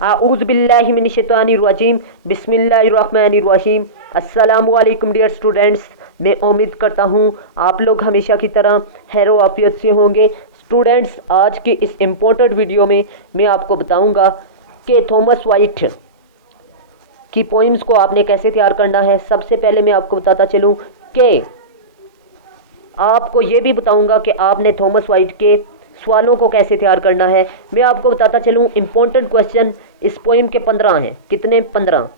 आऊज़ बिल्लाहि मिनश शैतानिर रजीम बिस्मिल्लाहिर रहमानिर रहीम। अस्सलामु अलैकुम डियर स्टूडेंट्स। मैं उम्मीद करता हूँ आप लोग हमेशा की तरह खैर आफियत से होंगे। स्टूडेंट्स, आज के इस इम्पोर्टेंट वीडियो में मैं आपको बताऊंगा कि थॉमस वाइट की पोइम्स को आपने कैसे तैयार करना है। सबसे पहले मैं आपको बताता चलूँ कि आपको ये भी बताऊंगा कि आपने थॉमस वाइट के सवालों को कैसे तैयार करना है। मैं आपको बताता चलूँ इम्पोर्टेंट क्वेश्चन इस पोइम के 15 हैं। कितने? 15,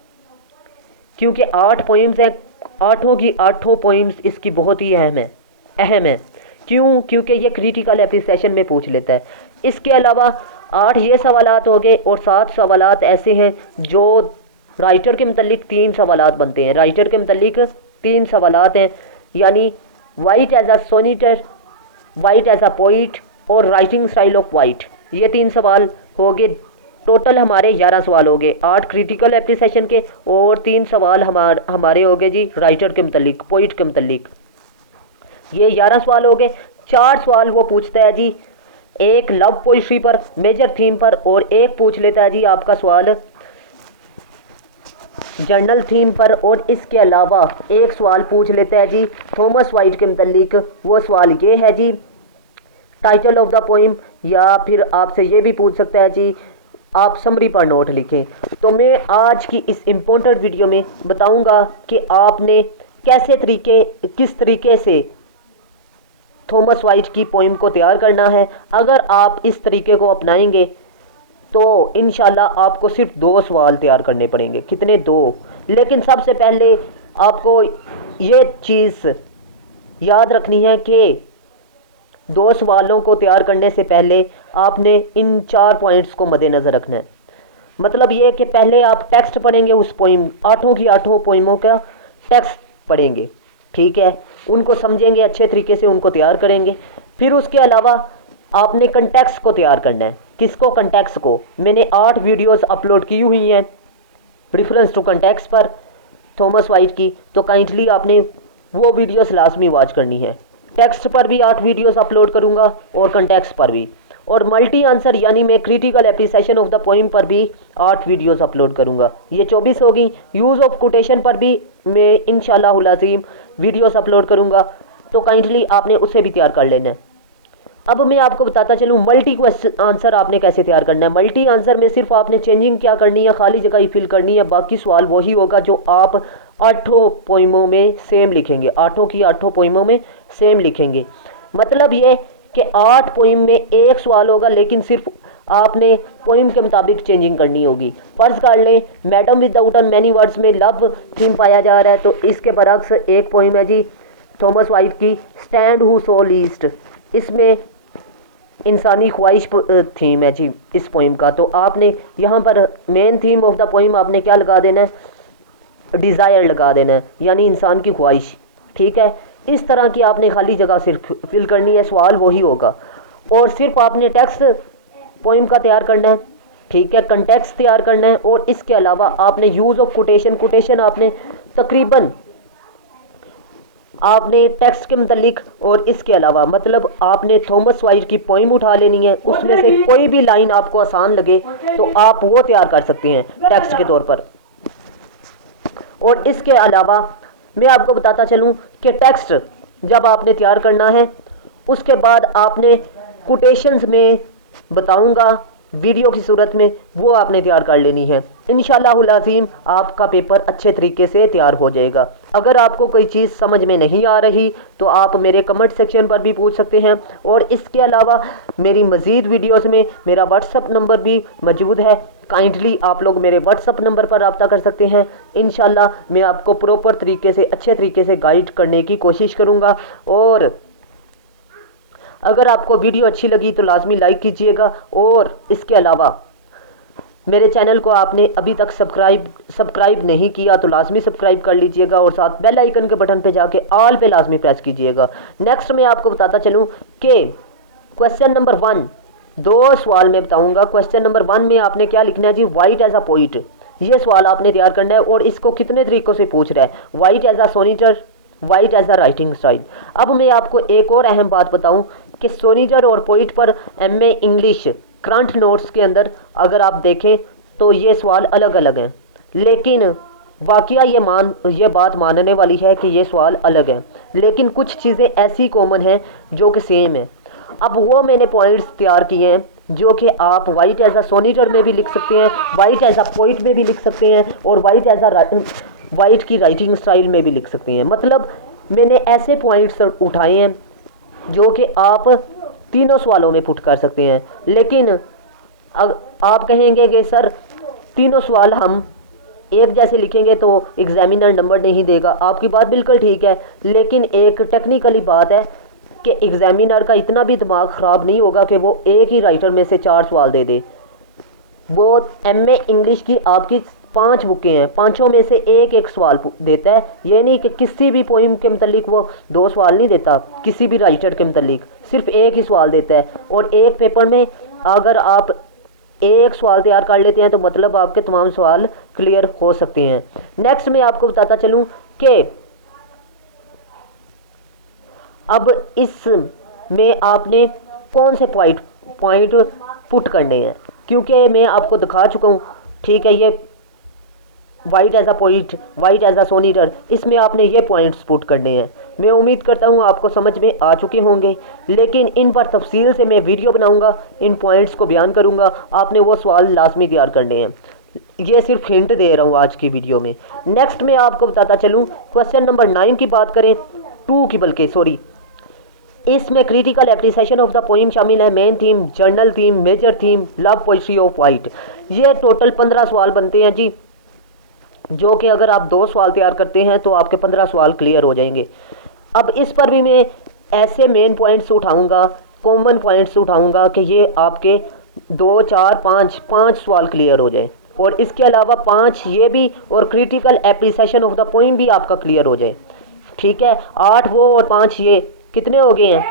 क्योंकि 8 पोइम्स हैं। आठों की आठों पोइम्स इसकी बहुत ही अहम है। क्यों? क्योंकि ये क्रिटिकल एप्रिसिएशन में पूछ लेता है। इसके अलावा 8 ये सवालात हो गए और 7 सवालात ऐसे हैं जो राइटर के मतलब 3 सवालात बनते हैं। राइटर के मतलब 3 सवालात हैं, यानी Wyatt as a sonneteer, Wyatt as a poet और राइटिंग स्टाइल ऑफ वाइट। ये 3 सवाल हो गए। टोटल हमारे 11 सवाल हो गए, 8 क्रिटिकल एप्रिसिएशन के और 3 सवाल हमारे हो गए जी राइटर के मतलब, पोइट के मतलब। ये 11 सवाल हो गए। 4 सवाल वो पूछता है जी एक लव पोइट्री पर, मेजर थीम पर, और एक पूछ लेता है जी आपका सवाल जर्नल थीम पर, और इसके अलावा एक सवाल पूछ लेता है जी थॉमस वाइट के मतलब। वो सवाल ये है जी टाइटल ऑफ द पोइम, या फिर आपसे ये भी पूछ सकता है जी आप समरी पर नोट लिखें। तो मैं आज की इस इम्पोर्टेंट वीडियो में बताऊंगा कि आपने किस तरीके से थॉमस वाइट की पोइम को तैयार करना है। अगर आप इस तरीके को अपनाएंगे तो इंशाल्लाह आपको सिर्फ 2 सवाल तैयार करने पड़ेंगे। कितने? 2। लेकिन सबसे पहले आपको ये चीज़ याद रखनी है कि 2 सवालों को तैयार करने से पहले आपने इन 4 पॉइंट्स को मद्देनज़र रखना है। मतलब ये कि पहले आप टेक्स्ट पढ़ेंगे, उस पोइम, आठों की आठों पोइमों का टेक्स्ट पढ़ेंगे, ठीक है, उनको समझेंगे अच्छे तरीके से, उनको तैयार करेंगे। फिर उसके अलावा आपने कंटेक्स्ट को तैयार करना है। किसको? कंटेक्स्ट को। मैंने 8 वीडियोस अपलोड की हुई हैं रेफरेंस टू कंटेक्स्ट पर थॉमस वाइट की, तो काइंडली आपने वो वीडियोस लाजमी वॉच करनी है। टेक्स्ट पर भी 8 वीडियोस अपलोड करूंगा और कंटेक्स्ट पर भी, और मल्टी आंसर यानी मैं critical appreciation of the poem पर भी 8 वीडियोस अपलोड करूंगा। ये 24 होगी। यूज़ ऑफ कोटेशन पर भी मैं इंशाल्लाह अज़ीम वीडियोस अपलोड करूंगा, तो काइंडली आपने उसे भी तैयार कर लेना है। अब मैं आपको बताता चलूँ मल्टी क्वेश्चन आंसर आपने कैसे तैयार करना है। मल्टी आंसर में सिर्फ आपने चेंजिंग क्या करनी है, खाली जगह ही फिल करनी है। बाकी सवाल वही होगा जो आप 8 पोइमों में सेम लिखेंगे, 8 की 8 पोइमों में सेम लिखेंगे। मतलब ये कि 8 पोइम में एक सवाल होगा, लेकिन सिर्फ आपने पोइम के मुताबिक चेंजिंग करनी होगी। फर्ज कर लें madam without an many words में लव थीम पाया जा रहा है, तो इसके बरक्स एक पोइम है जी थॉमस वाइट की स्टैंड हु सो लीस्ट। इसमें इंसानी ख्वाहिश थीम है जी इस पोइम का। तो आपने यहाँ पर main theme of the poem आपने क्या लगा देना है? डिज़ायर लगा देना है, यानी इंसान की ख्वाहिश, ठीक है। इस तरह की आपने खाली जगह सिर्फ फिल करनी है, सवाल वही होगा। और सिर्फ आपने टेक्स्ट पोइम का तैयार करना है, ठीक है, कंटेक्स्ट तैयार करना है। और इसके अलावा आपने यूज़ ऑफ कोटेशन आपने तकरीबन आपने टेक्स्ट के मतलब, और इसके अलावा मतलब आपने थॉमस वाइट की पोइम उठा लेनी है, उसमें से कोई भी लाइन आपको आसान लगे तो आप वो तैयार कर सकते हैं टेक्स्ट के तौर पर। और इसके अलावा मैं आपको बताता चलूं कि टेक्स्ट जब आपने तैयार करना है उसके बाद आपने कोटेशंस में बताऊंगा वीडियो की सूरत में, वो आपने तैयार कर लेनी है। इंशाल्लाह अज़ीम आपका पेपर अच्छे तरीके से तैयार हो जाएगा। अगर आपको कोई चीज़ समझ में नहीं आ रही तो आप मेरे कमेंट सेक्शन पर भी पूछ सकते हैं। और इसके अलावा मेरी मज़ीद वीडियोस में मेरा व्हाट्सअप नंबर भी मौजूद है। काइंडली आप लोग मेरे व्हाट्सअप नंबर पर रब्ता कर सकते हैं। इंशाल्लाह मैं आपको प्रॉपर तरीके से, अच्छे तरीके से गाइड करने की कोशिश करूँगा। और अगर आपको वीडियो अच्छी लगी तो लाजमी लाइक कीजिएगा। और इसके अलावा मेरे चैनल को आपने अभी तक सब्सक्राइब नहीं किया तो लाजमी सब्सक्राइब कर लीजिएगा, और साथ बेल आइकन के बटन पे जाके ऑल पे लाजमी प्रेस कीजिएगा। नेक्स्ट मैं आपको बताता चलूँ कि क्वेश्चन नंबर 1, 2 सवाल मैं बताऊंगा। क्वेश्चन नंबर 1 में आपने क्या लिखना है जी वाइट एज अ पोइट। ये सवाल आपने तैयार करना है, और इसको कितने तरीकों से पूछ रहा है, Wyatt as a sonneteer, Wyatt as a writing style. अब मैं आपको एक और अहम बात बताऊं कि सोनेटर और पोइट पर एमए इंग्लिश करंट नोट्स के अंदर अगर आप देखें तो ये सवाल अलग अलग हैं, लेकिन वाकया ये बात मानने वाली है कि ये सवाल अलग है, लेकिन कुछ चीज़ें ऐसी कॉमन हैं जो कि सेम है। अब वो मैंने पॉइंट्स तैयार किए हैं जो कि आप वाइट एज अ सोनीटर में भी लिख सकते हैं, वाइट एज अ पोइट में भी लिख सकते हैं, और वाइट एज अ वाइट की राइटिंग स्टाइल में भी लिख सकते हैं। मतलब मैंने ऐसे पॉइंट्स उठाए हैं जो कि आप तीनों सवालों में पुट कर सकते हैं। लेकिन आप कहेंगे कि सर तीनों सवाल हम एक जैसे लिखेंगे तो एग्जामिनर नंबर नहीं देगा। आपकी बात बिल्कुल ठीक है, लेकिन एक टेक्निकली बात है कि एग्जामिनर का इतना भी दिमाग ख़राब नहीं होगा कि वो एक ही राइटर में से 4 सवाल दे दे। वो एमए इंग्लिश की आपकी 5 बुकें हैं, पाँचों में से एक एक सवाल देता है। ये नहीं कि किसी भी पोइम के मतलब वो 2 सवाल नहीं देता, किसी भी राइटर के मतलब सिर्फ एक ही सवाल देता है। और एक पेपर में अगर आप एक सवाल तैयार कर लेते हैं तो मतलब आपके तमाम सवाल क्लियर हो सकते हैं। नेक्स्ट मैं आपको बताता चलूं कि अब इसमें आपने कौन से पॉइंट पुट करने हैं, क्योंकि मैं आपको दिखा चुका हूँ। ठीक है, ये Wyatt as a poet, Wyatt as a sonneteer, इसमें आपने ये पॉइंट्स पुट करने हैं। मैं उम्मीद करता हूँ आपको समझ में आ चुके होंगे, लेकिन इन पर तफसील से मैं वीडियो बनाऊंगा, इन पॉइंट्स को बयान करूंगा। आपने वो सवाल लाजमी तैयार करने हैं। ये सिर्फ हिंट दे रहा हूँ आज की वीडियो में। नेक्स्ट मैं आपको बताता चलूँ, क्वेश्चन नंबर 9 की बात करें, 2 की बल्कि सॉरी, इसमें critical appreciation of the poem शामिल है। Main theme, general theme, major theme, love poetry of white. ये टोटल 15 सवाल बनते हैं जी, जो कि अगर आप 2 सवाल तैयार करते हैं तो आपके 15 सवाल क्लियर हो जाएंगे। अब इस पर भी मैं ऐसे मेन पॉइंट्स उठाऊंगा, कॉमन पॉइंट्स उठाऊंगा कि ये आपके 2, 4, 5 सवाल क्लियर हो जाए, और इसके अलावा 5 ये भी, और critical appreciation of the poem भी आपका क्लियर हो जाए। ठीक है, 8 वो और 5 ये, कितने हो गए हैं?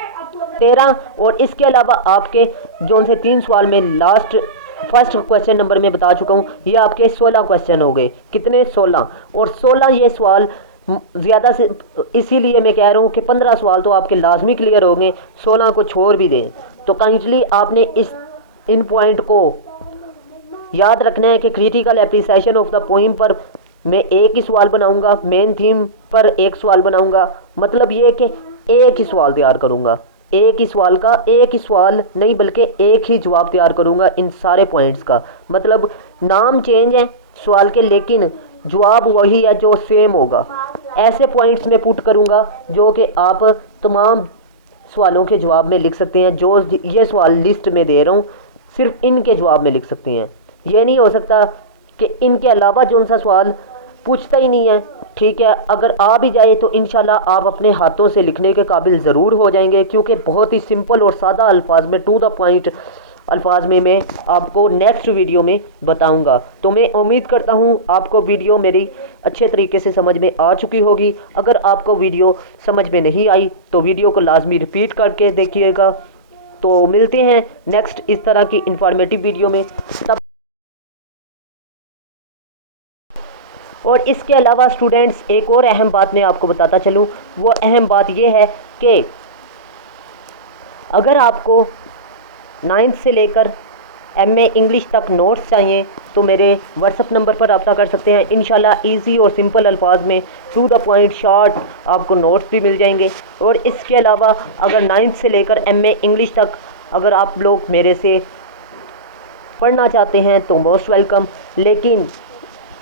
13। और इसके अलावा आपके जो से 3 सवाल में लास्ट फर्स्ट क्वेश्चन नंबर में बता चुका हूँ, ये आपके 16 क्वेश्चन हो गए। कितने? 16। और 16 ये सवाल ज़्यादा से, इसीलिए मैं कह रहा हूँ कि 15 सवाल तो आपके लाजमी क्लियर होंगे, 16 को छोड़ भी दें। तो काइंडली आपने इन पॉइंट को याद रखना है कि critical appreciation of the poem पर मैं एक ही सवाल बनाऊंगा, मेन थीम पर एक सवाल बनाऊंगा। मतलब ये कि एक ही सवाल तैयार करूंगा, एक ही सवाल का एक ही सवाल नहीं बल्कि एक ही जवाब तैयार करूंगा इन सारे पॉइंट्स का। मतलब नाम चेंज है सवाल के, लेकिन जवाब वही है जो सेम होगा। ऐसे पॉइंट्स में पुट करूंगा जो कि आप तमाम सवालों के जवाब में लिख सकते हैं। जो ये सवाल लिस्ट में दे रहा हूँ सिर्फ इनके जवाब में लिख सकते हैं। ये नहीं हो सकता कि इनके अलावा जो सा सवाल पूछता ही नहीं है। ठीक है, अगर आ भी जाए तो इंशाल्लाह आप अपने हाथों से लिखने के काबिल ज़रूर हो जाएंगे, क्योंकि बहुत ही सिंपल और सादा अल्फाज में, टू द पॉइंट अल्फाज में मैं आपको नेक्स्ट वीडियो में बताऊंगा। तो मैं उम्मीद करता हूं आपको वीडियो मेरी अच्छे तरीके से समझ में आ चुकी होगी। अगर आपको वीडियो समझ में नहीं आई तो वीडियो को लाजमी रिपीट करके देखिएगा। तो मिलते हैं नेक्स्ट इस तरह की इंफॉर्मेटिव वीडियो में। तब और इसके अलावा स्टूडेंट्स, एक और अहम बात मैं आपको बताता चलूँ। वो अहम बात ये है कि अगर आपको 9th से लेकर एमए इंग्लिश तक नोट्स चाहिए तो मेरे व्हाट्सअप नंबर पर रब्ता कर सकते हैं। इंशाल्लाह इजी और सिंपल अल्फाज में टू द पॉइंट शॉर्ट आपको नोट्स भी मिल जाएंगे। और इसके अलावा अगर 9th से लेकर एमए इंग्लिश तक अगर आप लोग मेरे से पढ़ना चाहते हैं तो मोस्ट वेलकम। लेकिन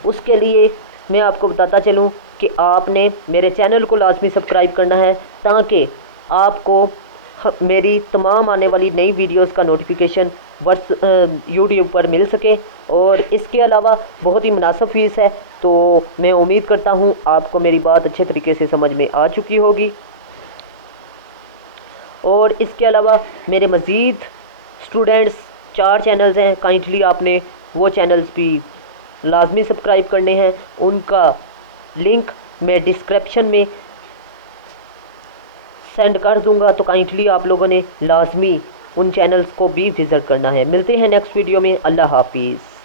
उसके लिए मैं आपको बताता चलूं कि आपने मेरे चैनल को लाजमी सब्सक्राइब करना है, ताकि आपको मेरी तमाम आने वाली नई वीडियोस का नोटिफिकेशन यूट्यूब पर मिल सके। और इसके अलावा बहुत ही मुनासिब फ़ीस है, तो मैं उम्मीद करता हूँ आपको मेरी बात अच्छे तरीके से समझ में आ चुकी होगी। और इसके अलावा मेरे मज़ीद स्टूडेंट्स 4 चैनल्स हैं, काइंडली आपने वो चैनल्स भी लाजमी सब्सक्राइब करने हैं। उनका लिंक मैं डिस्क्रिप्शन में सेंड कर दूंगा, तो काइंडली आप लोगों ने लाजमी उन चैनल्स को भी विज़िट करना है। मिलते हैं नेक्स्ट वीडियो में। अल्लाह हाफिज़।